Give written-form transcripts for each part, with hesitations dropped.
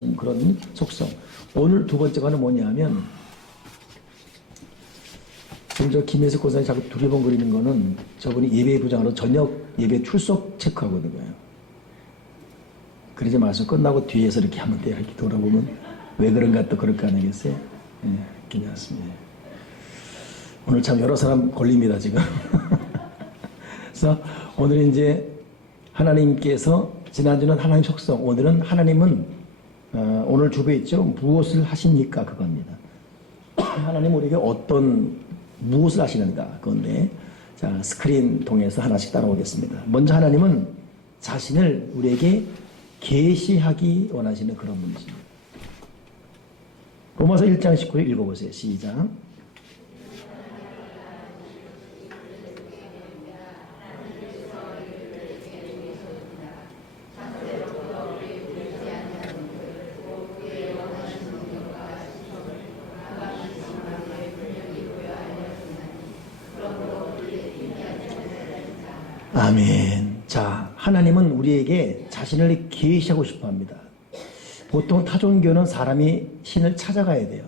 그런 속성. 오늘 두 번째 거는 뭐냐면, 지금 저 김혜석 권사님 자꾸 두리번거리는 거는 저분이 예배 부장으로 저녁 예배 출석 체크하거든요. 그러지 마시고 끝나고 뒤에서 이렇게 하면 돼요. 이렇게 돌아보면 왜 그런가 또 그럴까 안 하겠어요? 예, 괜찮습니다. 오늘 참 여러 사람 걸립니다, 지금. 그래서 오늘 이제 하나님께서, 지난주는 하나님 속성, 오늘은 하나님은, 오늘 주부에 있죠. 무엇을 하십니까? 그겁니다. 하나님 우리에게 무엇을 하시는가? 그건데, 자, 스크린 통해서 하나씩 따라오겠습니다. 먼저 하나님은 자신을 우리에게 계시하기 원하시는 그런 분이십니다. 로마서 1장 19절 읽어보세요. 시작. 아멘. 자, 하나님은 우리에게 자신을 계시하고 싶어 합니다. 보통 타종교는 사람이 신을 찾아가야 돼요.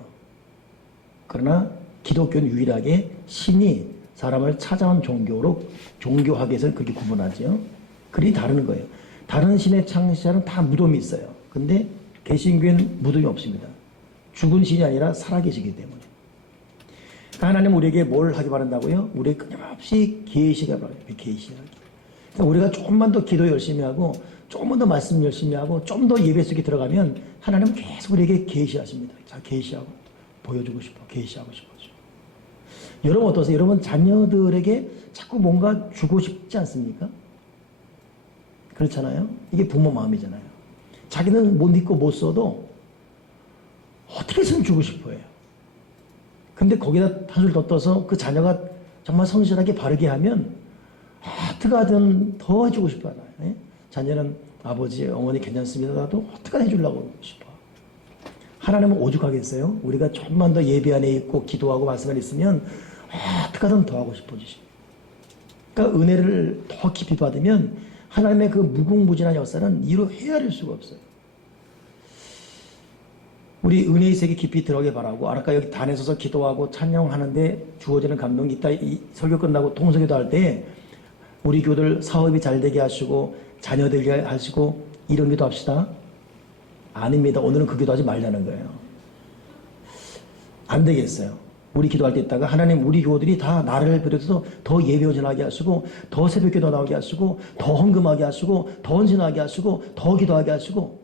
그러나 기독교는 유일하게 신이 사람을 찾아온 종교학에서는 그렇게 구분하죠. 그리 다른 거예요. 다른 신의 창시자는 다 무덤이 있어요. 근데 개신교에는 무덤이 없습니다. 죽은 신이 아니라 살아계시기 때문에. 하나님은 우리에게 뭘 하기 바란다고요? 우리에게 끊임없이 계시가 바라요. 계시하기. 우리가 조금만 더 기도 열심히 하고, 조금만 더 말씀 열심히 하고, 좀 더 예배 속에 들어가면 하나님은 계속 우리에게 계시하십니다. 자, 계시하고 보여주고 싶어, 계시하고 싶어죠. 여러분 어떠세요? 여러분 자녀들에게 자꾸 뭔가 주고 싶지 않습니까? 그렇잖아요. 이게 부모 마음이잖아요. 자기는 못 입고 못 써도 어떻게 해서는 주고 싶어해요. 근데 거기다 한술 더 떠서 그 자녀가 정말 성실하게 바르게 하면 어떻게든 더 해주고 싶어 하나요? 예? 자녀는 아버지, 어머니 괜찮습니다. 나도 어떻게 해주려고 싶어. 하나님은 오죽하겠어요? 우리가 조금만 더 예배 안에 있고 기도하고 말씀 안에 있으면 어떻게든 더 하고 싶어지십니다. 그러니까 은혜를 더 깊이 받으면 하나님의 그 무궁무진한 역사는 이루 헤아릴 수가 없어요. 우리 은혜의 세계 깊이 들어가게 바라고, 아까 여기 단에 서서 기도하고 찬양하는데 주어지는 감동이 있다. 이 설교 끝나고 통성기도 할 때 우리 교들 사업이 잘 되게 하시고 자녀 되게 하시고 이런 기도 합시다. 아닙니다. 오늘은 그 기도하지 말자는 거예요. 안 되겠어요. 우리 기도할 때 있다가 하나님 우리 교우들이 다 나를 비롯해서 더 예배 온전하게 하시고, 더 새벽 기도 나오게 하시고, 더 헌금하게 하시고, 더 헌신하게 하시고, 더 기도하게 하시고,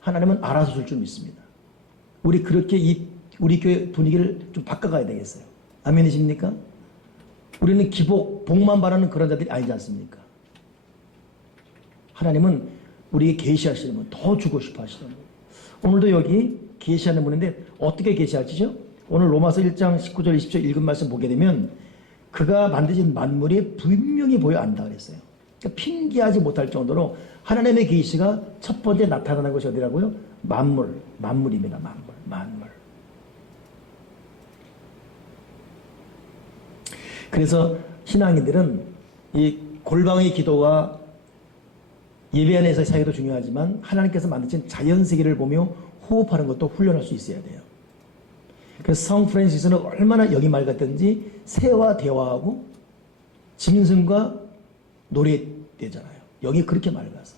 하나님은 알아서 줄 줄 믿습니다. 우리 그렇게 우리 교회 분위기를 좀 바꿔가야 되겠어요. 아멘이십니까? 우리는 복만 바라는 그런 자들이 아니지 않습니까? 하나님은 우리에게 계시하시는 분, 더 주고 싶어 하시는 분. 오늘도 여기 계시하는 분인데 어떻게 계시하시죠? 오늘 로마서 1장 19절 20절 읽은 말씀 보게 되면 그가 만드신 만물이 분명히 보여 안다 그랬어요. 그러니까 핑계하지 못할 정도로 하나님의 계시가 첫 번째 나타나는 것이 어디라고요? 만물입니다. 만물. 그래서 신앙인들은 이 골방의 기도와 예배 안에서의 사역도 중요하지만 하나님께서 만드신 자연세계를 보며 호흡하는 것도 훈련할 수 있어야 돼요. 그래서 성 프란시스는 얼마나 영이 맑았든지 새와 대화하고 짐승과 노래되잖아요. 영이 그렇게 맑아서.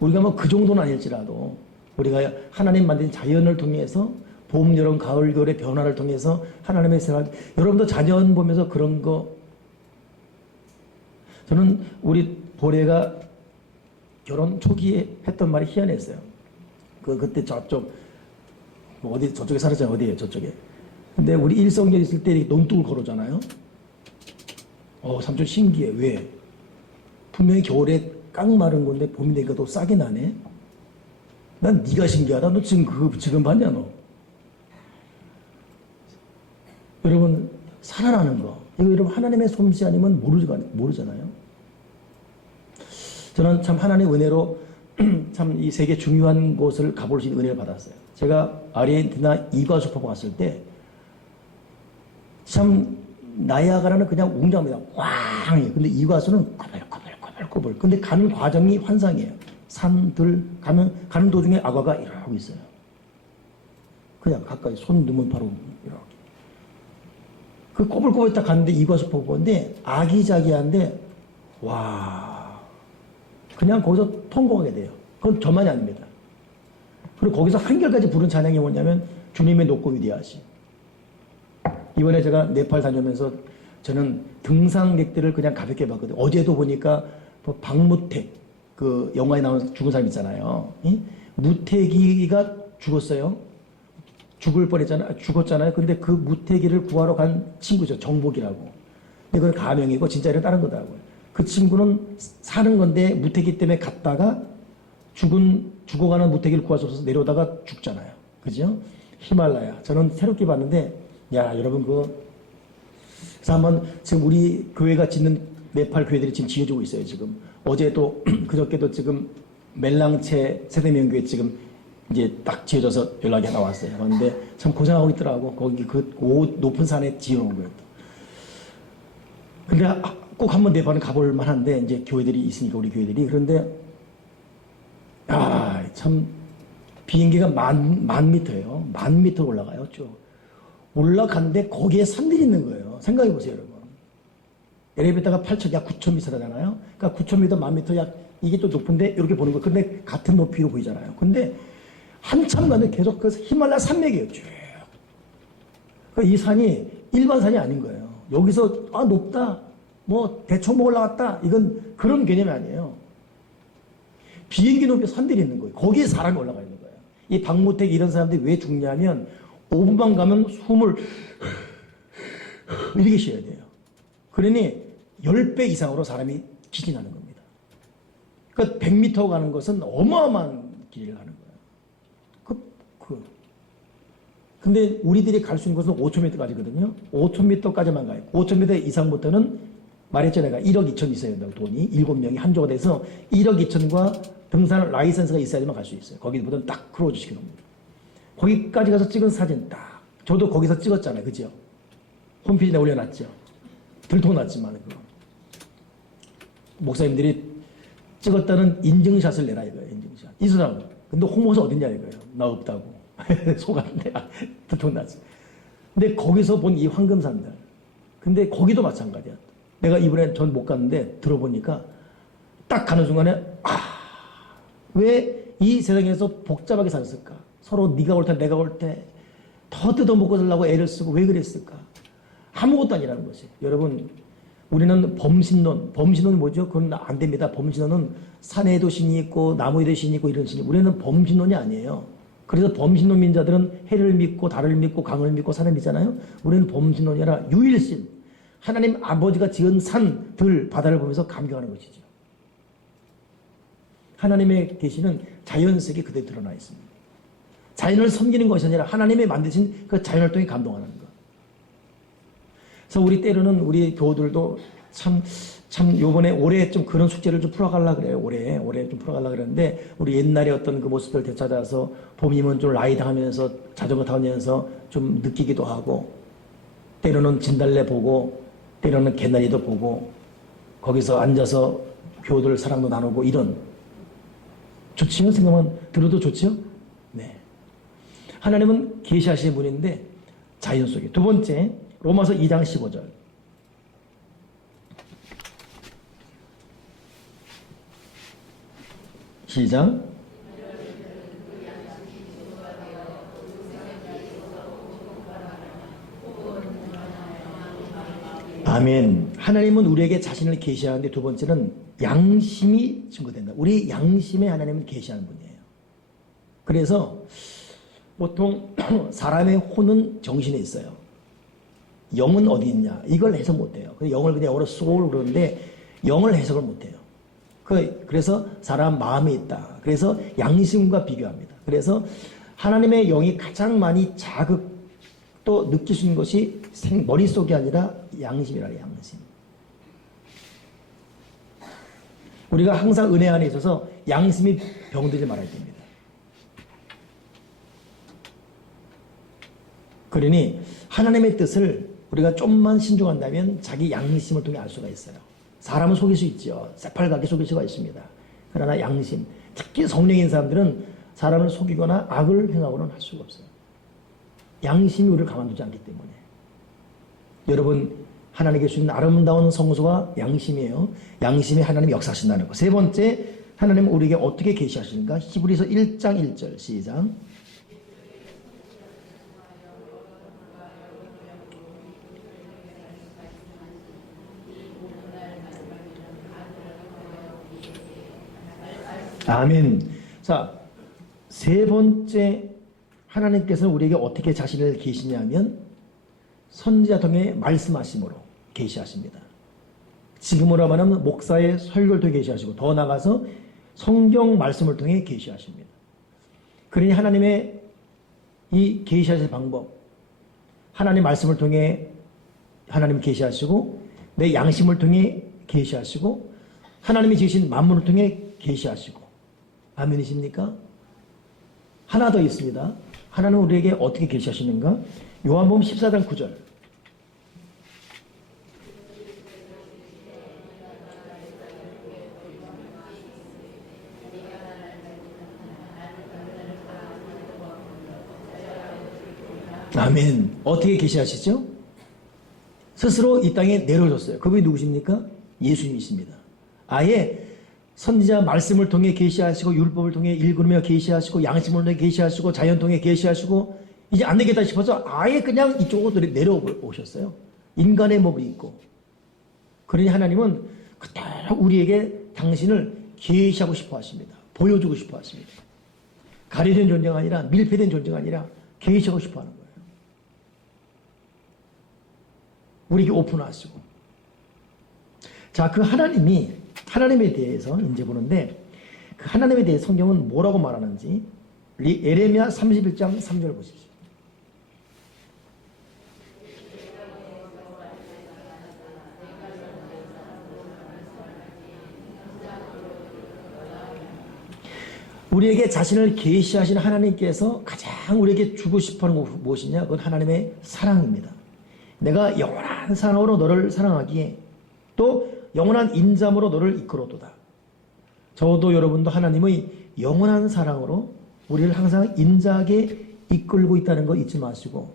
우리가 뭐 그 정도는 아닐지라도 우리가 하나님 만든 자연을 통해서 봄, 여름, 가을, 겨울의 변화를 통해서 하나님의 생활, 여러분도 자연 보면서 그런 거. 저는 우리 보레가 결혼 초기에 했던 말이 희한했어요. 그때 저쪽에 살았잖아요. 어디에요? 저쪽에. 근데 우리 일성교에 있을 때 논둑을 걸어잖아요. 삼촌 신기해. 왜? 분명히 겨울에 깡 마른 건데 봄이 되니까 또 싹이 나네. 난 네가 신기하다. 너 지금 봤냐 너? 여러분 살아나는 거. 이거 여러분 하나님의 솜씨 아니면 모르잖아요. 저는 참 하나님의 은혜로 참 이 세계 중요한 곳을 가볼 수 있는 은혜를 받았어요. 제가 아르헨티나 이과수포 갔을 때 참 나이아가라는 그냥 웅장합니다. 꽝! 근데 이과수는 꼬불꼬불. 근데 가는 과정이 환상이에요. 산들 가는 도중에 악어가 이러고 있어요. 그냥 가까이 손 넣으면 바로 이렇게. 그 꼬불꼬불 딱 갔는데 이과수 보고인데 아기자기한데 와 그냥 거기서 통곡하게 돼요. 그건 저만이 아닙니다. 그리고 거기서 한결까지 부른 찬양이 뭐냐면 주님의 높고 위대하시. 이번에 제가 네팔 다녀오면서 저는 등산객들을 그냥 가볍게 봤거든요. 어제도 보니까 박무택 그 영화에 나온 죽은 사람 있잖아요. 무태기가 죽었어요. 죽을 뻔했잖아요. 죽었잖아요. 근데 그 무태기를 구하러 간 친구죠. 정복이라고. 근데 그건 가명이고 진짜 이런 다른 거더라고요. 그 친구는 사는 건데 무태기 때문에 갔다가 죽어가는 무태기를 구할 수 없어서 내려오다가 죽잖아요. 그죠? 히말라야. 저는 새롭게 봤는데 야 여러분 그래서 한번 지금 우리 교회가 짓는 네팔 교회들이 지금 지어지고 있어요. 지금 어제도 그저께도 지금 멜랑체 세대명교회 지금 이제 딱 지어져서 연락이 하나 왔어요. 그런데 참 고생하고 있더라고. 거기 그 높은 산에 지어놓은 거예요. 근데 꼭 한번 네팔은 가볼 만한데 이제 교회들이 있으니까 우리 교회들이. 그런데 참 비행기가 만 미터예요. 10,000m 올라가요. 쭉 올라갔는데 거기에 산들이 있는 거예요. 생각해 보세요, 여러분. 엘리베이터가 8,000, 약 9,000m잖아요. 그러니까 9,000m, 10,000m 약 이게 또 높은데 이렇게 보는 거예요. 근데 같은 높이로 보이잖아요. 근데 한참 가는데 계속 그 히말라야 산맥이에요. 쭉. 그러니까 이 산이 일반 산이 아닌 거예요. 여기서 높다, 뭐 대청봉 올라갔다, 이건 그런 개념이 아니에요. 비행기 높이 산들이 있는 거예요. 거기에 사람이 올라가 있는 거예요. 이 박무택 이런 사람들이 왜 죽냐면 5분만 가면 숨을 이렇게 쉬어야 돼요. 그러니 10배 이상으로 사람이 기진하는 겁니다. 그러니까 100m 가는 것은 어마어마한 길을 가는 거예요. 근데 우리들이 갈 수 있는 것은 5,000m까지거든요. 5,000m까지만 가요. 5,000m 이상부터는 말했죠. 내가 1억 2천 있어야 된다고 돈이. 7명이 한조가 돼서 1억 2천과 등산 라이선스가 있어야지만 갈 수 있어요. 거기보다는 딱 크루즈 시켜놓습니다. 거기까지 가서 찍은 사진 딱. 저도 거기서 찍었잖아요. 그죠? 홈페이지에 올려놨죠. 들통났지만 그거. 목사님들이 찍었다는 인증샷을 내라 이거예요. 인증샷. 있으라고. 근데 홍보사 어딨냐 이거예요. 나 없다고. 속았는데 들통났지. 근데 거기서 본 이 황금산들. 근데 거기도 마찬가지야. 내가 이번에 전 못 갔는데 들어보니까 딱 가는 순간에 왜 이 세상에서 복잡하게 살았을까? 서로 네가 올 때 내가 올 때 더 뜯어먹고 살라고 애를 쓰고 왜 그랬을까? 아무것도 아니라는 것이. 여러분 우리는 범신론이 뭐죠? 그건 안 됩니다. 범신론은 산에도 신이 있고 나무에도 신이 있고 이런 신이. 우리는 범신론이 아니에요. 그래서 범신론 민자들은 해를 믿고 달을 믿고 강을 믿고 산을 믿잖아요. 우리는 범신론이 아니라 유일신. 하나님 아버지가 지은 산, 들, 바다를 보면서 감격하는 것이죠. 하나님의 계시는 자연 속에 그대로 드러나 있습니다. 자연을 섬기는 것이 아니라 하나님의 만드신 그 자연활동에 감동하는 것. 그래서 우리 때로는 우리 교우들도 참 요번에 올해 좀 그런 숙제를 좀 풀어가려고 그래요. 올해 좀 풀어가려고 그랬는데 우리 옛날에 어떤 그 모습들 되찾아서 봄이면 좀 라이드 하면서 자전거 타면서 좀 느끼기도 하고 때로는 진달래 보고 때로는 개나리도 보고 거기서 앉아서 교우들 사랑도 나누고 이런 좋지요? 생각만 들어도 좋지요? 네. 하나님은 계시하시는 분인데 자연 속에. 두 번째 로마서 2장 15절. 시작. 아멘. 하나님은 우리에게 자신을 계시하는데 두 번째는 양심이 증거된다. 우리 양심에 하나님은 계시하는 분이에요. 그래서 보통 사람의 혼은 정신에 있어요. 영은 어디 있냐? 이걸 해석 못해요. 영을 그냥 영어로 soul 그러는데 영을 해석을 못해요. 그래서 사람 마음에 있다. 그래서 양심과 비교합니다. 그래서 하나님의 영이 가장 많이 자극 또 느낄 수 있는 것이 머릿속이 아니라 양심이라 양심. 우리가 항상 은혜 안에 있어서 양심이 병들지 말아야 됩니다. 그러니 하나님의 뜻을 우리가 좀만 신중한다면 자기 양심을 통해 알 수가 있어요. 사람은 속일 수 있죠. 새빨갛게 속일 수가 있습니다. 그러나 양심. 특히 성령인 사람들은 사람을 속이거나 악을 행하고는 할 수가 없어요. 양심이 우리를 가만두지 않기 때문에. 여러분, 하나님께 주신 아름다운 성소가 양심이에요. 양심이 하나님이 역사하신다는 거. 세 번째, 하나님은 우리에게 어떻게 계시하시는가? 히브리서 1장 1절 시작. 아멘. 자, 세 번째 하나님께서는 우리에게 어떻게 자신을 계시냐면 선지자 통해 말씀하심으로 계시하십니다. 지금으로 말하면 목사의 설교를 통해 계시하시고 더 나아가서 성경 말씀을 통해 계시하십니다. 그러니 하나님의 이 계시하실 방법, 하나님 말씀을 통해 하나님 계시하시고 내 양심을 통해 계시하시고 하나님이 지으신 만물을 통해 계시하시고 아멘이십니까? 하나 더 있습니다. 하나는 우리에게 어떻게 계시하시는가? 요한복음 14장 9절. 아멘. 어떻게 계시하시죠? 스스로 이 땅에 내려오셨어요. 그분이 누구십니까? 예수님이십니다. 아예 선지자 말씀을 통해 계시하시고 율법을 통해 읽으며 계시하시고 양심을 통해 계시하시고 자연 통해 계시하시고 이제 안 되겠다 싶어서 아예 그냥 이쪽으로 내려오셨어요. 인간의 몸을 입고. 그러니 하나님은 그대로 우리에게 당신을 계시하고 싶어 하십니다. 보여주고 싶어 하십니다. 가려진 존재가 아니라 밀폐된 존재가 아니라 계시하고 싶어 하는 거예요. 우리에게 오픈하시고. 자, 그 하나님에 대해서 이제 보는데 그 하나님에 대해 성경은 뭐라고 말하는지 에레미야 31장 3절 보십시오. 우리에게 자신을 계시하신 하나님께서 가장 우리에게 주고 싶어하는 것은 무엇이냐? 그건 하나님의 사랑입니다. 내가 영원한 사랑으로 너를 사랑하기에 또 영원한 인자함으로 너를 이끌어도다. 저도 여러분도 하나님의 영원한 사랑으로 우리를 항상 인자하게 이끌고 있다는 거 잊지 마시고,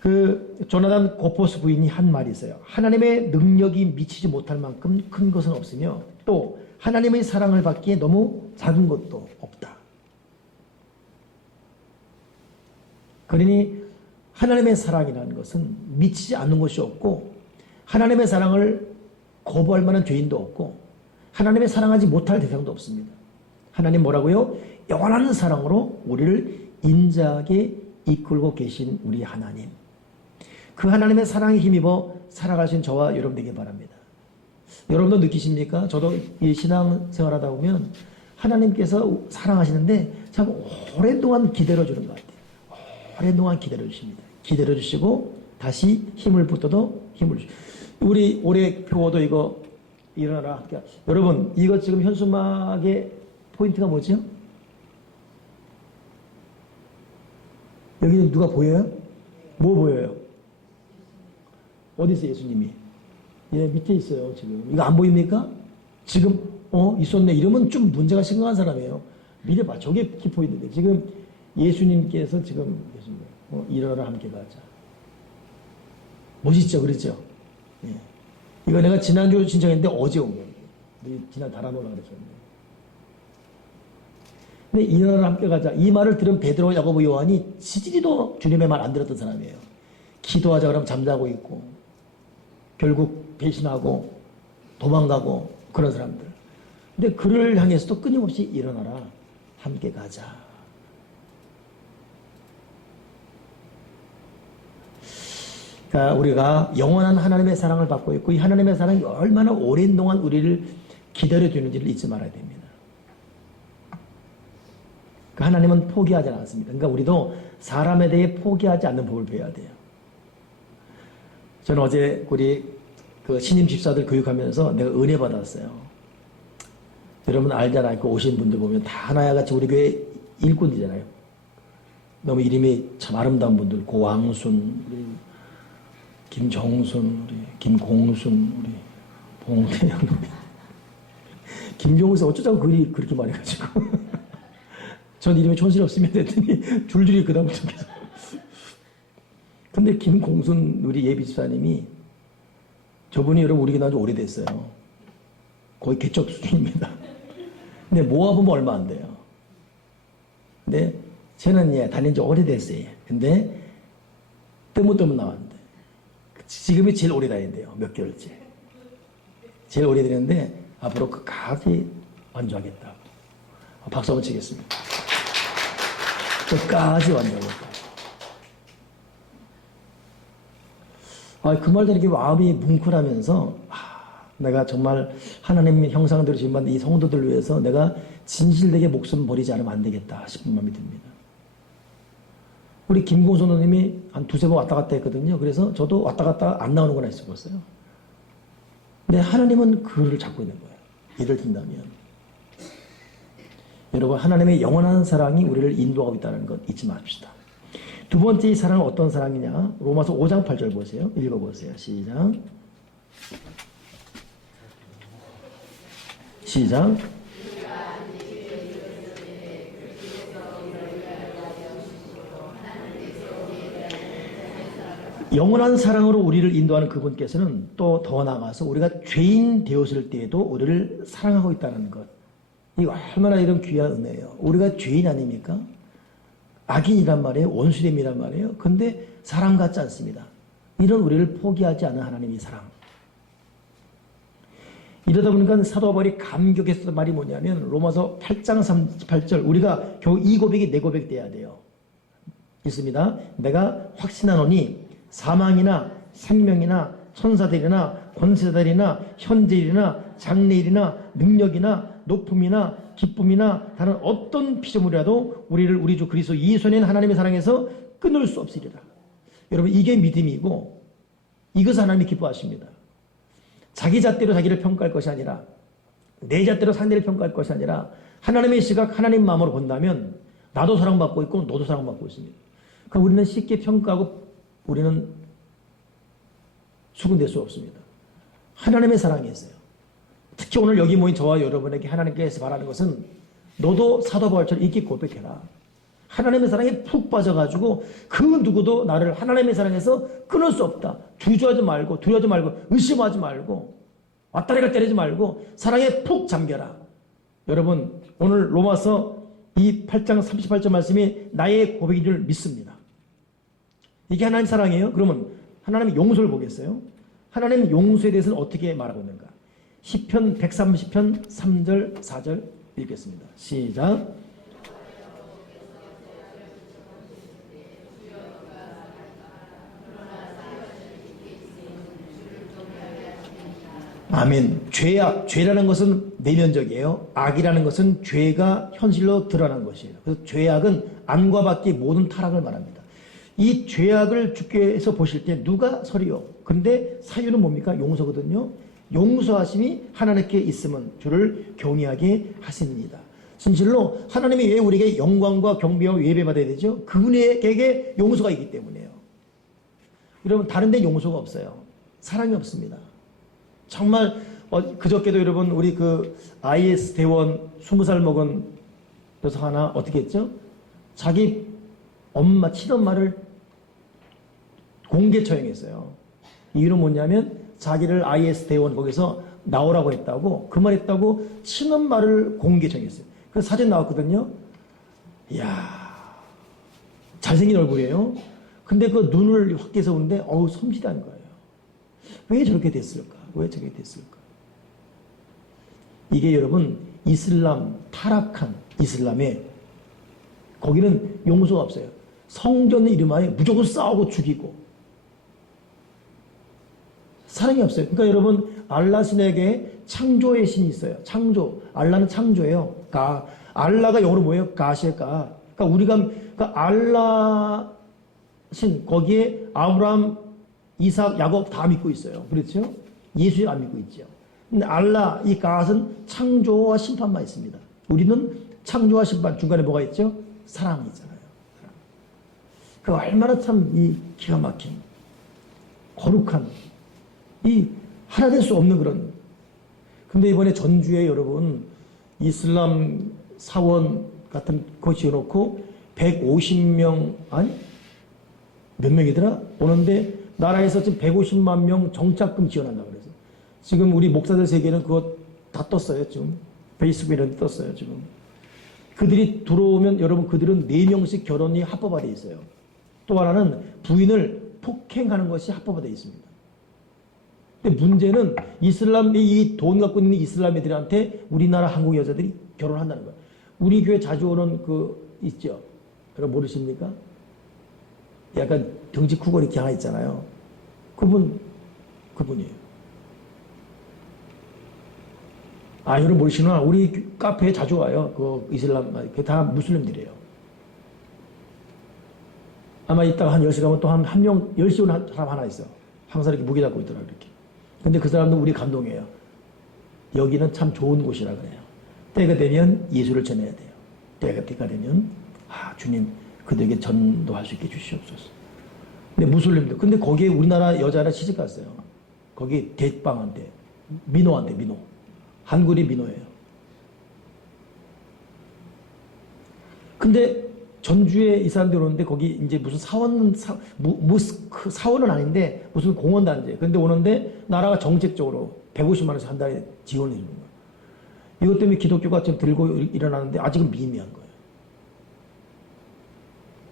그 조나단 고포스 부인이 한 말이 있어요. 하나님의 능력이 미치지 못할 만큼 큰 것은 없으며 또 하나님의 사랑을 받기에 너무 작은 것도 없다. 그러니 하나님의 사랑이라는 것은 미치지 않는 것이 없고 하나님의 사랑을 거부할 만한 죄인도 없고 하나님의 사랑하지 못할 대상도 없습니다. 하나님 뭐라고요? 영원한 사랑으로 우리를 인자하게 이끌고 계신 우리 하나님. 그 하나님의 사랑에 힘입어 살아가신 저와 여러분 되길 바랍니다. 여러분도 느끼십니까? 저도 이 신앙생활하다 보면 하나님께서 사랑하시는데 참 오랫동안 기다려주는 것 같아요. 오랫동안 기다려주십니다. 기다려주시고 다시 힘을 붙어도 힘을 주시고. 우리 올해 표어도 이거 일어나라 할게요. 여러분 이거 지금 현수막의 포인트가 뭐죠? 여기 누가 보여요? 뭐 보여요? 어디 있어요 예수님이? 예, 밑에 있어요 지금. 이거 안 보입니까? 지금 있었네. 이러면 좀 문제가 심각한 사람이에요. 미래 봐. 저게 키포인트인데 지금 예수님께서 지금 일어나라 함께 가자. 멋있죠, 그렇죠? 예. 이거 내가 지난주 신청했는데 어제 온 거예요. 지난 달아놓으라 그랬었는데. 근데 일어나라 함께 가자. 이 말을 들은 베드로, 야고보, 요한이 지지리도 주님의 말 안 들었던 사람이에요. 기도하자 그러면 잠자고 있고 결국 배신하고 도망가고 그런 사람들. 근데 그를 향해서도 끊임없이 일어나라 함께 가자. 그러니까 우리가 영원한 하나님의 사랑을 받고 있고 이 하나님의 사랑이 얼마나 오랜 동안 우리를 기다려주는지를 잊지 말아야 됩니다. 그 하나님은 포기하지 않습니다. 그러니까 우리도 사람에 대해 포기하지 않는 법을 배워야 돼요. 저는 어제 우리 그 신임 집사들 교육하면서 내가 은혜 받았어요. 여러분 알잖아요. 그 오신 분들 보면 다 하나야 같이 우리 교회 일꾼이잖아요. 너무 이름이 참 아름다운 분들, 고왕순, 우리 김정순, 우리 김공순, 우리 봉태영, 김종서 어쩌자고 글이 그렇게 많아가지고. 전 이름이 촌스럽으면 됐더니 줄줄이 그다음부터 계속. 근데 김공순 우리 예비집사님이 저분이 여러분 우리 교회 오래됐어요. 거의 개척 수준입니다. 근데 모아보면 얼마 안 돼요. 근데 저는 다닌 지 오래됐어요. 근데 뜨문뜨문 나왔는데 지금이 제일 오래 다닌대요. 몇 개월째. 제일 오래 다녔는데 앞으로 끝까지 완주하겠다. 박수 한번 치겠습니다. 끝까지 완주하겠다. 그 말 들으니까 마음이 뭉클하면서 내가 정말 하나님의 형상대로 지음받은 이 성도들을 위해서 내가 진실되게 목숨 버리지 않으면 안 되겠다 싶은 마음이 듭니다. 우리 김공선 선생님이 한 두세 번 왔다 갔다 했거든요. 그래서 저도 왔다 갔다 안 나오는구나 했었어요. 근데 하나님은 그를 잡고 있는 거예요. 이를 든다면. 여러분, 하나님의 영원한 사랑이 우리를 인도하고 있다는 것 잊지 맙시다. 두 번째 이 사랑은 어떤 사랑이냐? 로마서 5장 8절 보세요. 읽어보세요. 시작. 시작. 영원한 사랑으로 우리를 인도하는 그분께서는 또 더 나아가서 우리가 죄인 되었을 때에도 우리를 사랑하고 있다는 것. 이거 얼마나 이런 귀한 은혜예요. 우리가 죄인 아닙니까? 악인이란 말이에요. 원수됨이란 말이에요. 근데 사랑 같지 않습니다. 이런 우리를 포기하지 않는 하나님의 사랑. 이러다 보니까 사도 바울이 감격했던 말이 뭐냐면 로마서 8장 38절 우리가 겨우 이 고백이 내 고백 돼야 돼요. 있습니다. 내가 확신하노니 사망이나 생명이나 천사들이나 권세들이나 현재일이나 장래일이나 능력이나 높음이나 기쁨이나 다른 어떤 피조물이라도 우리를 우리 주 그리스도 예수님 하나님의 사랑에서 끊을 수 없으리라. 여러분 이게 믿음이고 이것을 하나님이 기뻐하십니다. 자기 잣대로 자기를 평가할 것이 아니라 내 잣대로 상대를 평가할 것이 아니라 하나님의 시각 하나님 마음으로 본다면 나도 사랑받고 있고 너도 사랑받고 있습니다. 그러니까 우리는 쉽게 평가하고 우리는 수긍될 수 없습니다. 하나님의 사랑이 있어요. 특히 오늘 여기 모인 저와 여러분에게 하나님께서 바라는 것은 너도 사도 바울처럼 있게 고백해라. 하나님의 사랑에 푹 빠져가지고 그 누구도 나를 하나님의 사랑에서 끊을 수 없다. 주저하지 말고 두려워하지 말고 의심하지 말고 왔다리가 때리지 말고 사랑에 푹 잠겨라. 여러분 오늘 로마서 이 8장 38절 말씀이 나의 고백인 줄 믿습니다. 이게 하나님 사랑이에요? 그러면 하나님의 용서를 보겠어요? 하나님 용서에 대해서는 어떻게 말하고 있는가? 시편 130편 3절 4절 읽겠습니다. 시작. 아멘. 죄라는 것은 내면적이에요. 악이라는 것은 죄가 현실로 드러난 것이에요. 그래서 죄악은 안과 밖의 모든 타락을 말합니다. 이 죄악을 주께서 보실 때 누가 서리요? 근데 사유는 뭡니까? 용서거든요. 용서하심이 하나님께 있으면 주를 경외하게 하십니다. 진실로 하나님이 왜 우리에게 영광과 경배와 예배받아야 되죠? 그분에게 용서가 있기 때문이에요. 여러분 다른 데 용서가 없어요. 사랑이 없습니다. 정말 그저께도 여러분 우리 그 IS 대원 20살 먹은 녀석 하나 어떻게 했죠? 자기 엄마 친엄마를 공개 처형했어요. 이유는 뭐냐면 자기를 IS 대원 거기서 나오라고 했다고 그 말 했다고 친엄마를 공개 처형했어요. 그 사진 나왔거든요. 이야 잘생긴 얼굴이에요. 근데 그 눈을 확 떼서 오는데 섬찟한 거예요. 왜 저렇게 됐을까? 왜 저렇게 됐을까? 이게 여러분 이슬람 타락한 이슬람에 거기는 용서가 없어요. 성전 이름하에 무조건 싸우고 죽이고 사랑이 없어요. 그러니까 여러분 알라 신에게 창조의 신이 있어요. 창조. 알라는 창조예요. 알라가 영어로 뭐예요? 가시가. 그러니까 우리가 그러니까 알라 신 거기에 아브라함, 이삭, 야곱 다 믿고 있어요. 그렇죠? 예수 안 믿고 있죠. 근데 알라 이 가은 창조와 심판만 있습니다. 우리는 창조와 심판 중간에 뭐가 있죠? 사랑이 있잖아요. 사랑. 그 얼마나 참 이 기가 막힌 거룩한 이 하나 될 수 없는 그런 근데 이번에 전주에 여러분 이슬람 사원 같은 거 지어놓고 150명, 아니 몇 명이더라? 오는데 나라에서 지금 150만 명 정착금 지원한다고 그래서 지금 우리 목사들 세계는 그거 다 떴어요. 지금 페이스북에 이런 데 떴어요. 지금 그들이 들어오면 여러분 그들은 4명씩 결혼이 합법화되어 있어요. 또 하나는 부인을 폭행하는 것이 합법화되어 있습니다. 근데 문제는 이슬람이 이 돈 갖고 있는 이슬람 애들한테 우리나라 한국 여자들이 결혼한다는 거예요. 우리 교회 자주 오는 그 있죠. 여러분 모르십니까? 약간 경직 쿠거 이렇게 하나 있잖아요. 그분이에요. 아, 여러분 모르시나? 우리 카페에 자주 와요. 그 이슬람, 그 다 무슬림들이에요. 아마 이따가 한 10시 가면 또 한 명, 10시 오는 사람 하나 있어. 항상 이렇게 무게 잡고 있더라고요, 이렇게. 근데 그 사람도 우리 감동이에요. 여기는 참 좋은 곳이라 그래요. 때가 되면 예수를 전해야 돼요. 때가 되면, 아, 주님, 그들에게 전도할 수 있게 주시옵소서. 근데 무슬림들. 근데 거기에 우리나라 여자를 시집 갔어요. 거기 대빵한테. 민호한테, 민호. 한글이 민호예요. 근데 전주에 이 사람들이 오는데 거기 이제 무슨 사원은 아닌데 무슨 공원단지. 근데 오는데 나라가 정책적으로 150만 원씩 한 달에 지원해 주는 거예요. 이것 때문에 기독교가 지금 들고 일어나는데 아직은 미미한 거예요.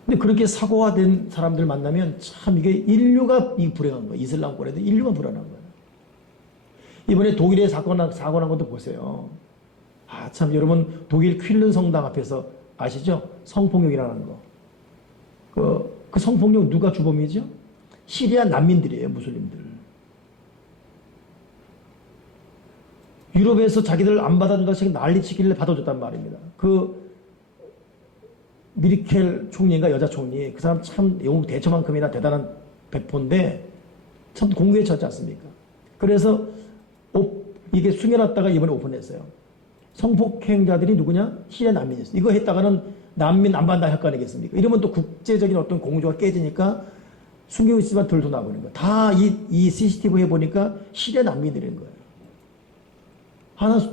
근데 그렇게 사고화된 사람들 만나면 참 이게 인류가 불행한 거예요. 이슬람권에도 인류가 불안한 거예요. 이번에 독일에 사고 난 것도 보세요. 아, 참, 여러분, 독일 퀼른 성당 앞에서 아시죠? 성폭력이라는 거. 그 성폭력 누가 주범이죠? 시리아 난민들이에요, 무슬림들. 유럽에서 자기들 안 받아준다고 난리치길래 받아줬단 말입니다. 그 미르켈 총리인가 여자 총리, 그 사람 참 영국 대처만큼이나 대단한 배포인데 참 공개에 졌지 않습니까? 그래서 이게 숨겨놨다가 이번에 오픈했어요. 성폭행자들이 누구냐? 시리아 난민이었어요. 이거 했다가는 난민 안 받는다 할 거 아니겠습니까? 이러면 또 국제적인 어떤 공조가 깨지니까 숨기고 있지만 들도 나버리는 거예요. 다 이 CCTV 해보니까 시리아 난민들인 거예요.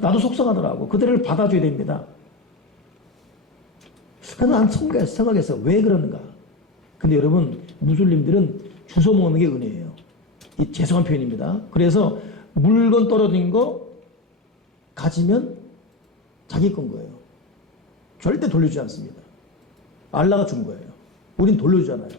나도 속상하더라고. 그들을 받아줘야 됩니다. 그래서 난 생각했어. 왜 그러는가? 근데 여러분, 무슬림들은 주워 먹는 게 은혜예요. 이 죄송한 표현입니다. 그래서 물건 떨어진 거 가지면 자기 건 거예요. 절대 돌려주지 않습니다. 알라가 준 거예요. 우린 돌려주잖아요.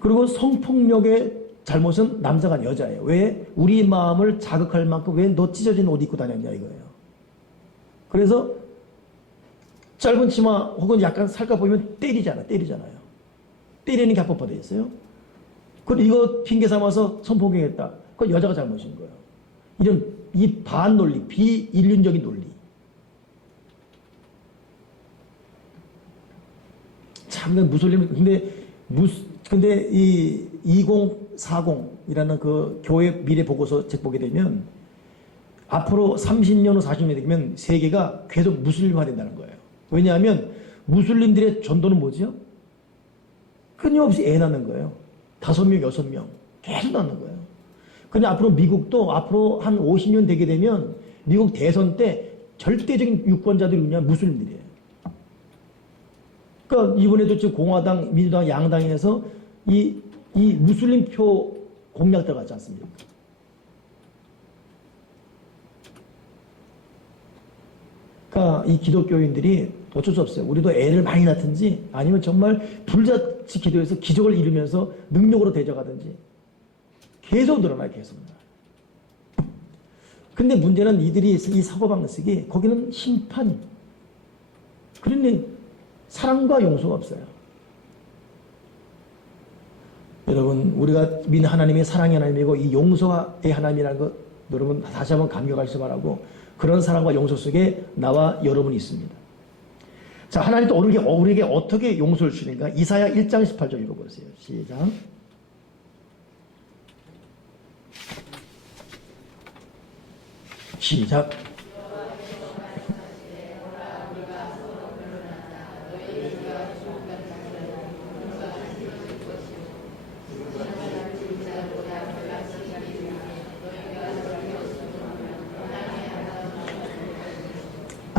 그리고 성폭력의 잘못은 남자가 아니라 여자예요. 왜? 우리 마음을 자극할 만큼 왜 너 찢어진 옷 입고 다녔냐 이거예요. 그래서 짧은 치마 혹은 약간 살까 보이면 때리잖아요. 때리는 게 합법화되어 있어요. 그리고 이거 핑계 삼아서 성폭행했다. 그건 여자가 잘못인 거예요. 이런 이 반논리, 비인륜적인 논리. 참, 무슬림, 근데 이 2040이라는 그 교회 미래 보고서 책 보게 되면 앞으로 30년 후 40년 되면 세계가 계속 무슬림화 된다는 거예요. 왜냐하면 무슬림들의 전도는 뭐죠? 끊임없이 애 낳는 거예요. 5명, 6명. 계속 낳는 거예요. 근데 앞으로 미국도 앞으로 한 50년 되게 되면 미국 대선 때 절대적인 유권자들이 뭐냐? 무슬림들이에요. 그러니까 이번에도 지금 공화당, 민주당, 양당에서 이 무슬림표 공약 들어갔지 않습니까? 그러니까 이 기독교인들이 어쩔 수 없어요. 우리도 애를 많이 낳든지 아니면 정말 불자치 기도해서 기적을 이루면서 능력으로 대적하든지 계속 늘어나요. 계속 늘어나요. 근데 문제는 이들이 이 사고방식이 거기는 심판, 그러니 사랑과 용서가 없어요. 여러분, 우리가 믿는 하나님이 사랑의 하나님이고 이 용서의 하나님이라는 것 여러분 다시 한번 감격하시기 바라고, 그런 사랑과 용서 속에 나와 여러분이 있습니다. 자, 하나님 또 우리에게 어떻게 용서를 주는가? 이사야 1장 18절 읽어보세요. 시작. 시작.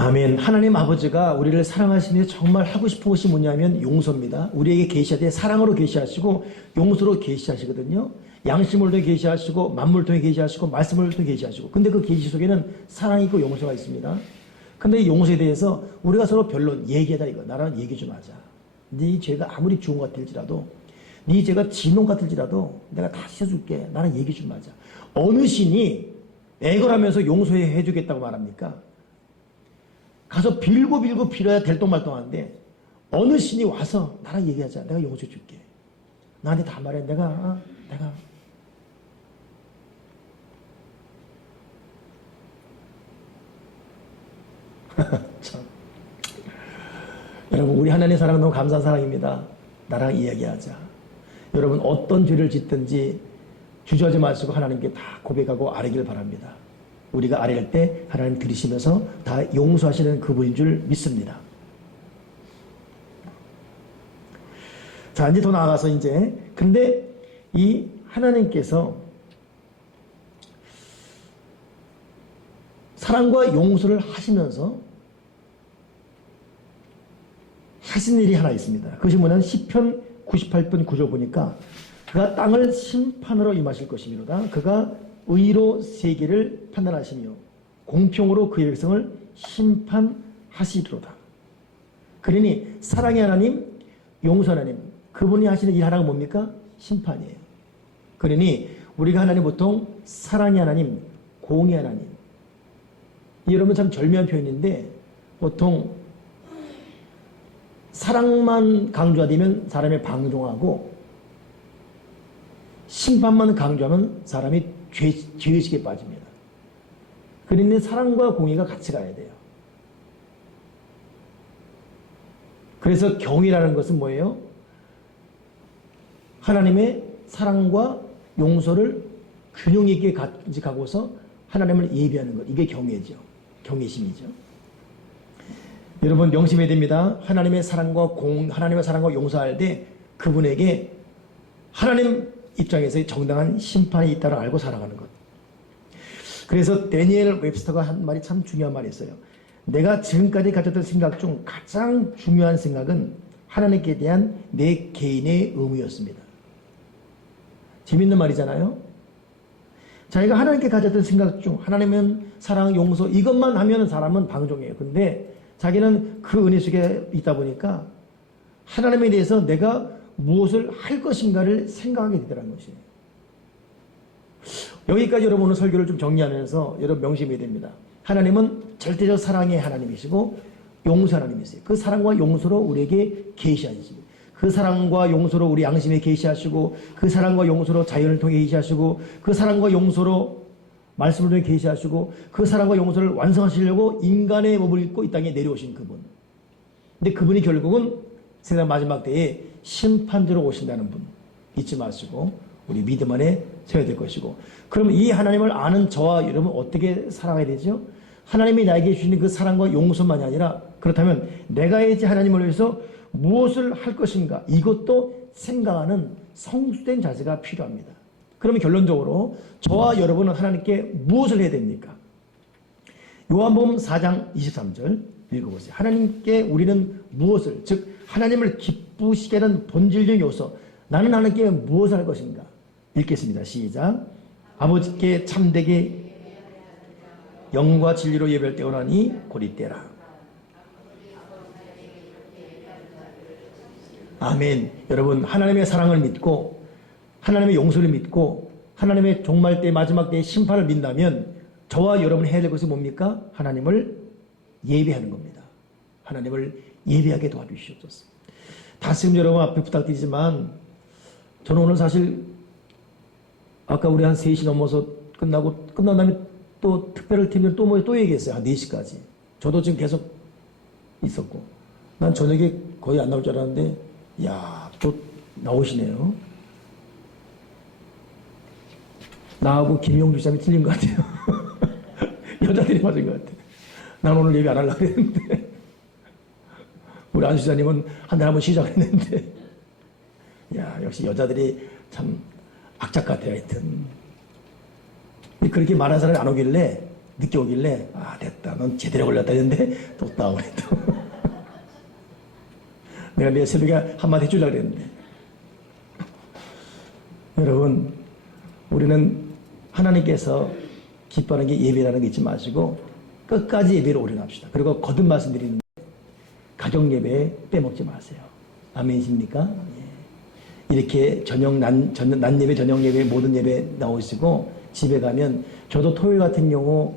아멘. 하나님 아버지가 우리를 사랑하시면서 정말 하고 싶은 것이 뭐냐면 용서입니다. 우리에게 계시할 때 사랑으로 계시하시고 용서로 계시하시거든요. 양심을 통해 계시하시고 만물을 통해 계시하시고 말씀을 통해 계시하시고, 근데 그 계시 속에는 사랑이 있고 용서가 있습니다. 근데 이 용서에 대해서 우리가 서로 변론 얘기하자. 이거 나랑 얘기 좀 하자. 네 죄가 아무리 좋은 것 같을지라도, 네 죄가 진홍 같을지라도 내가 다 씻어줄게. 나랑 얘기 좀 하자. 어느 신이 애걸하면서 용서해 주겠다고 말합니까? 가서 빌고 빌어야 될똥말똥한데 어느 신이 와서 나랑 얘기하자. 내가 용서해 줄게. 나한테 다 말해. 내가 참. 여러분, 우리 하나님 사랑은 너무 감사한 사랑입니다. 나랑 이야기하자. 여러분, 어떤 죄를 짓든지 주저하지 마시고 하나님께 다 고백하고 아뢰길 바랍니다. 우리가 아뢰할 때 하나님 들으시면서 다 용서하시는 그분인 줄 믿습니다. 자, 이제 더 나아가서 근데 이 하나님께서 사랑과 용서를 하시면서 하신 일이 하나 있습니다. 그것이 뭐냐면 시편 98편 9절 보니까 그가 땅을 심판으로 임하실 것이미로다. 그가 의로 세계를 판단하시며 공평으로 그의 백성을 심판하시리로다. 그러니 사랑의 하나님, 용서 하나님, 그분이 하시는 일 하나가 뭡니까? 심판이에요. 그러니 우리가 하나님 보통 사랑의 하나님, 공의 하나님, 여러분 참 절묘한 표현인데 보통 사랑만 강조하면 사람이 방종하고 심판만 강조하면 사람이 죄의식에 빠집니다. 그러니 사랑과 공의가 같이 가야 돼요. 그래서 경이라는 것은 뭐예요? 하나님의 사랑과 용서를 균형 있게 가고서 하나님을 예비하는 것. 이게 경외죠. 경외심이죠. 여러분 명심해야 됩니다. 하나님의 사랑과 용서할 때 그분에게 하나님 입장에서 정당한 심판이 있다를 알고 살아가는 것. 그래서 데니엘 웹스터가 한 말이 참 중요한 말이 있어요. 내가 지금까지 가졌던 생각 중 가장 중요한 생각은 하나님께 대한 내 개인의 의무였습니다. 재밌는 말이잖아요. 자기가 하나님께 가졌던 생각 중 하나님은 사랑, 용서 이것만 하면 사람은 방종이에요. 근데 자기는 그 은혜 속에 있다 보니까 하나님에 대해서 내가 무엇을 할 것인가를 생각하게 되더라는 것이에요. 여기까지 여러분 오늘 설교를 좀 정리하면서 여러분 명심해야 됩니다. 하나님은 절대적 사랑의 하나님이시고 용서 하나님이세요. 그 사랑과 용서로 우리에게 계시하시고, 그 사랑과 용서로 우리 양심에 계시하시고, 그 사랑과 용서로 자연을 통해 계시하시고, 그 사랑과 용서로 말씀을 통해 계시하시고, 그 사랑과 용서를 완성하시려고 인간의 몸을 입고 이 땅에 내려오신 그분. 근데 그분이 결국은 세상 마지막 때에 심판자로 오신다는 분 잊지 마시고 우리 믿음 안에 서야 될 것이고, 그럼 이 하나님을 아는 저와 여러분 어떻게 살아가야 되죠? 하나님이 나에게 주시는 그 사랑과 용서만이 아니라, 그렇다면 내가 이제 하나님을 위해서 무엇을 할 것인가, 이것도 생각하는 성숙된 자세가 필요합니다. 그러면 결론적으로 저와 여러분은 하나님께 무엇을 해야 됩니까? 요한복음 4장 23절 읽어보세요. 하나님께 우리는 무엇을, 즉 하나님을 기쁘시게 하는 본질적인 요소, 나는 하나님께 무엇을 할 것인가? 읽겠습니다. 시작. 아버지께 참되게 영과 진리로 예별되오나니 곧 이때라. 아멘. 여러분, 하나님의 사랑을 믿고 하나님의 용서를 믿고 하나님의 종말 때 마지막 때의 심판을 믿는다면 저와 여러분이 해야 될 것이 뭡니까? 하나님을 예배하는 겁니다. 하나님을 예배하게 도와주시옵소서. 다시 여러분 앞에 부탁드리지만 저는 오늘 사실 아까 우리 한 3시 넘어서 끝난 다음에 또 특별한 팀을 또 얘기했어요. 한 4시까지. 저도 지금 계속 있었고. 난 저녁에 거의 안 나올 줄 알았는데, 또 나오시네요. 나하고 김용주 씨함이 틀린 것 같아요. 여자들이 맞은 것 같아요. 난 오늘 예배 안 하려고 했는데. 우리 안수 지사님은 한 달 한번 시작했는데. 역시 여자들이 참 악착 같아요, 하여튼. 그렇게 말하는 사람이 안 오길래 늦게 오길래 아 됐다 넌 제대로 걸렸다 했는데 또 나오네 또. 내가 내 새벽에 한마디 해주려고 그랬는데 여러분 우리는 하나님께서 기뻐하는 게 예배라는 게 잊지 마시고 끝까지 예배를 올려납시다. 그리고 거듭 말씀드리는데 가정 예배에 빼먹지 마세요. 아멘이십니까? 예. 이렇게 낮 예배, 저녁 예배, 모든 예배 나오시고 집에 가면 저도 토요일 같은 경우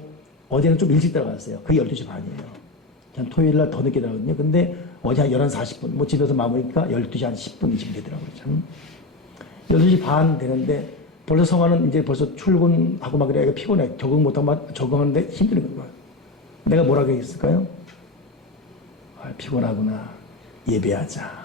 어제는 좀 일찍 들어갔어요. 그게 12시 반이에요. 전 토요일 날 더 늦게 들어갔거든요. 근데 어제 한 11시 40분, 뭐 집에서 마무리니까 12시 한 10분쯤 되더라고요. 참. 12시 반 되는데 벌써 성화는 이제 벌써 출근하고 막 그래 피곤해. 적응하는데 힘든 거예요. 내가 뭐라고 했을까요? 아, 피곤하구나. 예배하자.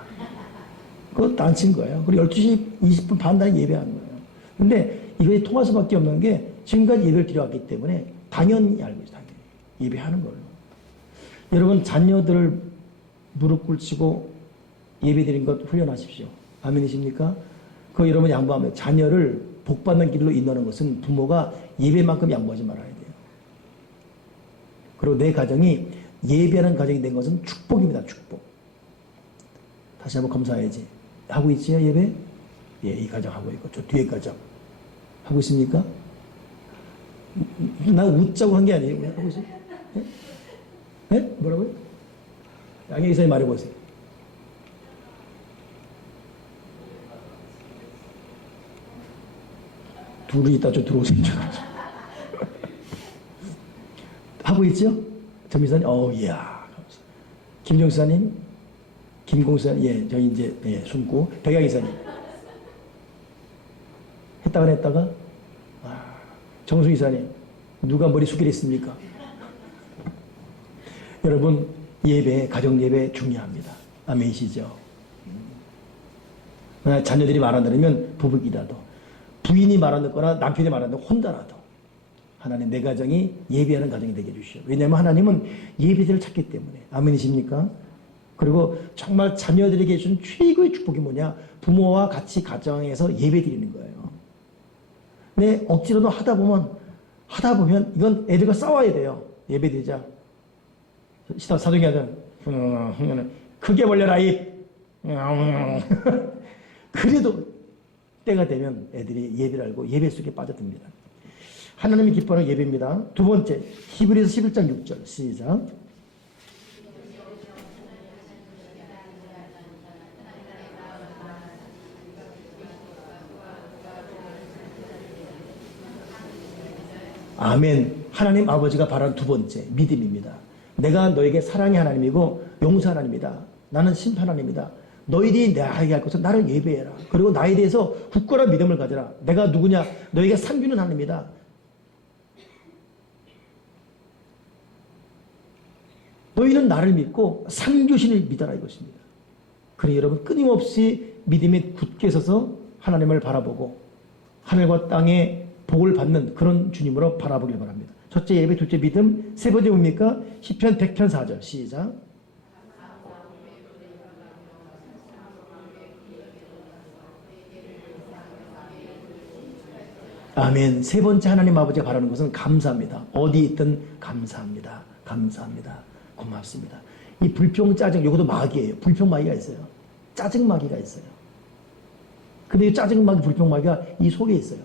그거 딴친 거예요. 그리고 12시 20분 반 다 예배하는 거예요. 근데 이거에 통할 수밖에 없는 게 지금까지 예배를 드려왔기 때문에 당연히 알고 있어요. 당연히. 예배하는 걸로. 여러분 자녀들을 무릎 꿇치고 예배 드린 것 훈련하십시오. 아멘이십니까? 그거 여러분 양보하면 자녀를 복받는 길로 인도하는 것은 부모가 예배만큼 양보하지 말아야 돼요. 그리고 내 가정이 예배하는 가정이 된 것은 축복입니다. 축복. 다시 한번 검사해야지. 하고 있지요 예배? 예, 이 가정 하고 있고 저 뒤에 가정 하고 있습니까? 나 웃자고 한 게 아니에요. 하고 있어요? 예? 예? 뭐라고요? 양혜 이사님 말해보세요. 둘이 있다 좀 들어오시면 좋겠죠. 하고 있죠? 전미사님, 이야. 김정사님, 김공사님, 예, 저희 이제, 예, 숨고, 백양 이사님. 했다가 안 했다가? 정수 이사님, 누가 머리 숙이랬습니까? 여러분, 예배, 가정 예배 중요합니다. 아멘이시죠? 자녀들이 말 안 들으면 부부끼리라도, 부인이 말 안 듣거나 남편이 말 안 듣고 혼자라도 하나님 내 가정이 예배하는 가정이 되게 해주시오. 왜냐하면 하나님은 예배자를 찾기 때문에. 아멘이십니까? 그리고 정말 자녀들에게 준 최고의 축복이 뭐냐? 부모와 같이 가정에서 예배 드리는 거예요. 근데 억지로도 하다 보면 이건 애들과 싸워야 돼요. 예배 드리자. 사정이 하자. 크게 벌려라 입. 그래도 때가 되면 애들이 예배를 알고 예배 속에 빠져듭니다. 하나님이 기뻐하는 예배입니다. 두 번째, 히브리서 11장 6절 시작. 아멘. 하나님 아버지가 바라는 두 번째 믿음입니다. 내가 너에게 사랑의 하나님이고 용서 하나님이다. 나는 심판 하나님이다. 너희들이 나에게 할 것은 나를 예배해라. 그리고 나에 대해서 굳건한 믿음을 가져라. 내가 누구냐? 너에게 상 주는 하나님이다. 너희는 나를 믿고 상 주신을 믿어라 이것입니다. 그러니 여러분 끊임없이 믿음에 굳게 서서 하나님을 바라보고 하늘과 땅의 복을 받는 그런 주님으로 바라보길 바랍니다. 첫째 예배, 둘째 믿음, 세 번째 뭡니까? 시편 100편 4절 시작. 아멘. 세 번째 하나님 아버지가 바라는 것은 감사합니다. 어디 있든 감사합니다. 감사합니다. 고맙습니다. 이 불평, 짜증, 이것도 마귀예요. 불평 마귀가 있어요. 짜증 마귀가 있어요. 근데 이 짜증 마귀, 불평 마귀가 이 속에 있어요.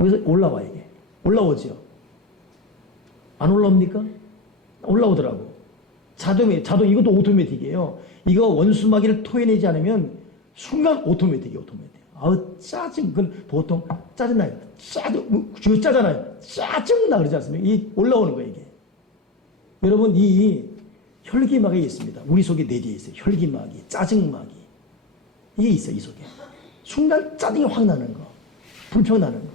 여기서 올라와 이게. 올라오죠. 안 올라옵니까? 올라오더라고. 자동 이것도 오토매틱이에요. 이거 원수 마귀를 토해내지 않으면 순간 오토매틱이에요. 오토매틱. 아우 짜증. 그건 보통 짜증나요. 주요 짜잖아요. 짜증나 그러지 않습니까? 이 올라오는 거예요 이게. 여러분 이 혈기마귀가 있습니다. 우리 속에 내재해 있어요. 혈기마귀, 짜증마귀. 이게 있어요 이 속에. 순간 짜증이 확 나는 거. 불평 나는 거.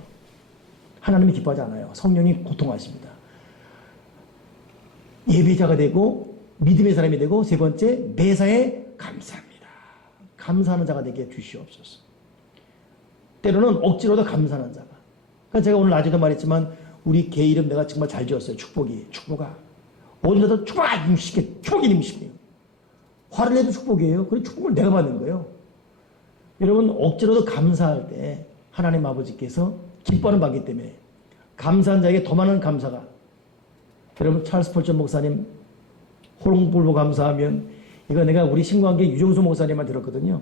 하나님이 기뻐하지 않아요. 성령이 고통하십니다. 예배자가 되고 믿음의 사람이 되고 세 번째 매사에 감사합니다. 감사하는 자가 되게 주시옵소서. 때로는 억지로도 감사하는 자가. 그러니까 제가 오늘 낮에도 말했지만 우리 개 이름 내가 정말 잘 지었어요. 축복아. 어디서도 축복아 임시게 축복이 임시게. 화를 내도 축복이에요. 그런 축복을 내가 받는 거예요. 여러분 억지로도 감사할 때 하나님 아버지께서 기뻐하는 바기 때문에 감사한 자에게 더 많은 감사가 여러분 찰스 펄전 목사님 호롱불보 감사하면 이거 내가 우리 신관계 유정수 목사님만 들었거든요.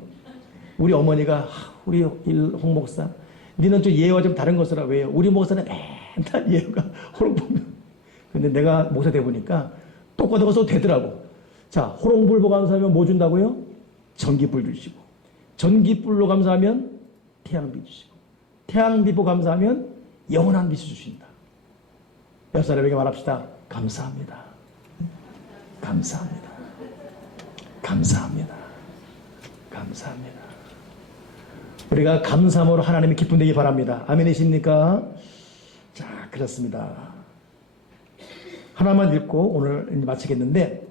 우리 어머니가 우리 홍 목사 니는 좀 예와 좀 다른 것이라 왜요? 우리 목사는 맨날 예가 호롱불보. 근데 내가 목사 돼 보니까 똑같은 거 써도 되더라고. 자, 호롱불보 감사하면 뭐 준다고요? 전기불 주시고, 전기불로 감사하면 태양빛 주시고, 태양빛보 감사하면 영원한 빛을 주신다. 옆 사람에게 말합시다. 감사합니다. 감사합니다. 감사합니다. 감사합니다. 우리가 감사함으로 하나님이 기쁨 되기 바랍니다. 아멘이십니까? 자, 그렇습니다. 하나만 읽고 오늘 마치겠는데,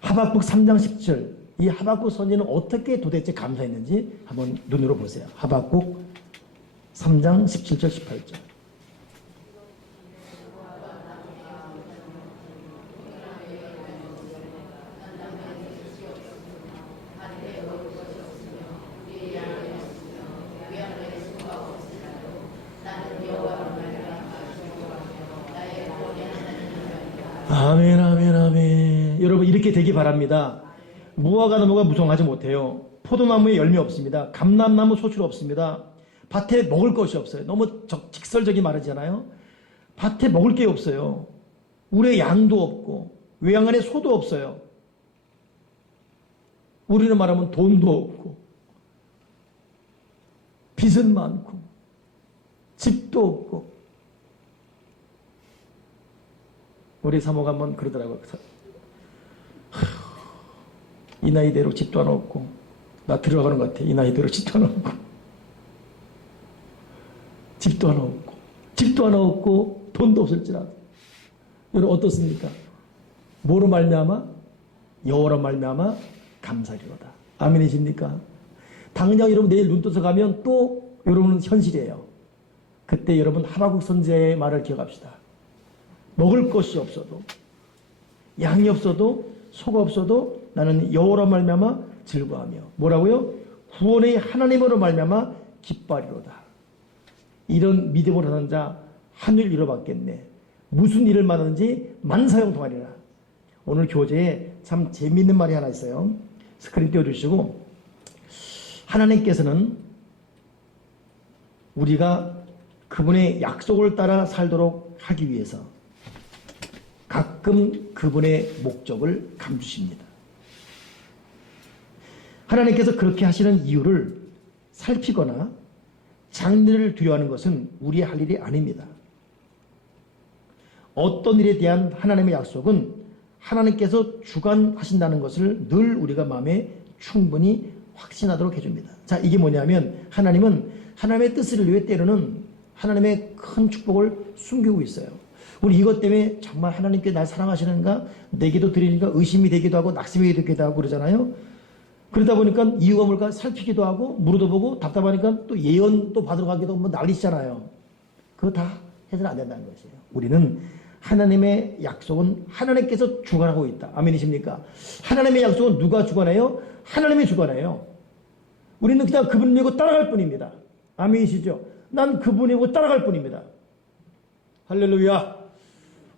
하박국 3장 10절, 이 하박국 선지는 어떻게 도대체 감사했는지 한번 눈으로 보세요. 하박국 3장 17절 18절. 아멘, 아멘, 아멘. 여러분, 이렇게 되기 바랍니다. 무화과 나무가 무성하지 못해요. 포도나무에 열매 없습니다. 감람나무 소출 없습니다. 밭에 먹을 것이 없어요. 너무 직설적이 말하잖아요. 밭에 먹을 게 없어요. 우리의 양도 없고 외양 안에 소도 없어요. 우리는 말하면 돈도 없고 빚은 많고 집도 없고. 우리 사모가 한번 그러더라고요. 이 나이대로 집도 하나 없고 나 들어가는 것 같아. 이 나이대로 집도 하나 없고 집도 하나 없고 집도 하나 없고 돈도 없을지라도. 여러분 어떻습니까? 뭐로 말미암아? 여호와로 말미암아 감사리로다. 아멘이십니까? 당장 여러분 내일 눈 떠서 가면 또 여러분은 현실이에요. 그때 여러분 하박국 선지자의 말을 기억합시다. 먹을 것이 없어도, 양이 없어도, 소가 없어도 나는 여호와로 말미암아 즐거워하며, 뭐라고요? 구원의 하나님으로 말미암아 기뻐하리로다. 이런 믿음을 하는 자 하늘 이뤄받겠네. 무슨 일을 만하든지 만사형통하리라. 오늘 교재에 참 재미있는 말이 하나 있어요. 스크린 띄워주시고, 하나님께서는 우리가 그분의 약속을 따라 살도록 하기 위해서 가끔 그분의 목적을 감추십니다. 하나님께서 그렇게 하시는 이유를 살피거나 장래를 두려워하는 것은 우리의 할 일이 아닙니다. 어떤 일에 대한 하나님의 약속은 하나님께서 주관하신다는 것을 늘 우리가 마음에 충분히 확신하도록 해줍니다. 자, 이게 뭐냐면 하나님은 하나님의 뜻을 위해 때로는 하나님의 큰 축복을 숨기고 있어요. 우리 이것 때문에 정말 하나님께 날 사랑하시는가, 내게도 드리니까 의심이 되기도 하고 낙심이 되기도 하고 그러잖아요. 그러다 보니까 이유가 뭘까 살피기도 하고 물어보고 답답하니까 또 예언 또 받으러 가기도 하고 뭐 난리시잖아요. 그거 다 해서는 안 된다는 것이에요. 우리는 하나님의 약속은 하나님께서 주관하고 있다. 아멘이십니까? 하나님의 약속은 누가 주관해요? 하나님이 주관해요. 우리는 그냥 그분을 믿고 따라갈 뿐입니다. 아멘이시죠? 난 그분이고 따라갈 뿐입니다. 할렐루야.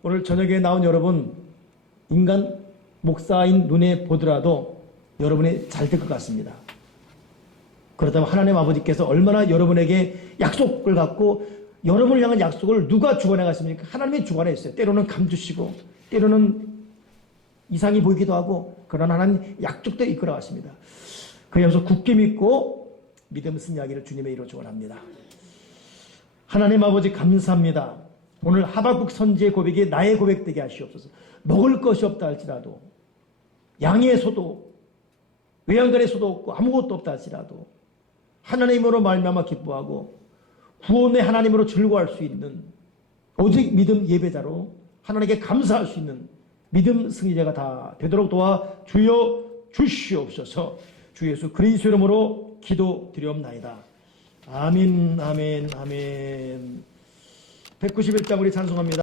오늘 저녁에 나온 여러분, 인간 목사인 눈에 보더라도 여러분이 잘 될 것 같습니다. 그렇다면 하나님 아버지께서 얼마나 여러분에게 약속을 갖고 여러분을 향한 약속을 누가 주관해 갔습니까? 하나님이 주관해 있어요. 때로는 감추시고 때로는 이상이 보이기도 하고, 그러나 하나님 약속대로 이끌어 갔습니다. 그래서 굳게 믿고 믿음 쓴 이야기를 주님의 이로 축원합니다. 하나님 아버지 감사합니다. 오늘 하박국 선지의 고백이 나의 고백되게 하시옵소서. 먹을 것이 없다 할지라도, 양의 소도 외양간의 소도 없고 아무것도 없다 할지라도 하나님으로 말미암아 기뻐하고 구원의 하나님으로 즐거워할 수 있는 오직 믿음 예배자로 하나님께 감사할 수 있는 믿음 승리자가 다 되도록 도와 주여 주시옵소서. 주 예수 그리스도 이름으로 기도드리옵나이다. 아멘, 아멘, 아멘. 191장 우리 찬송합니다.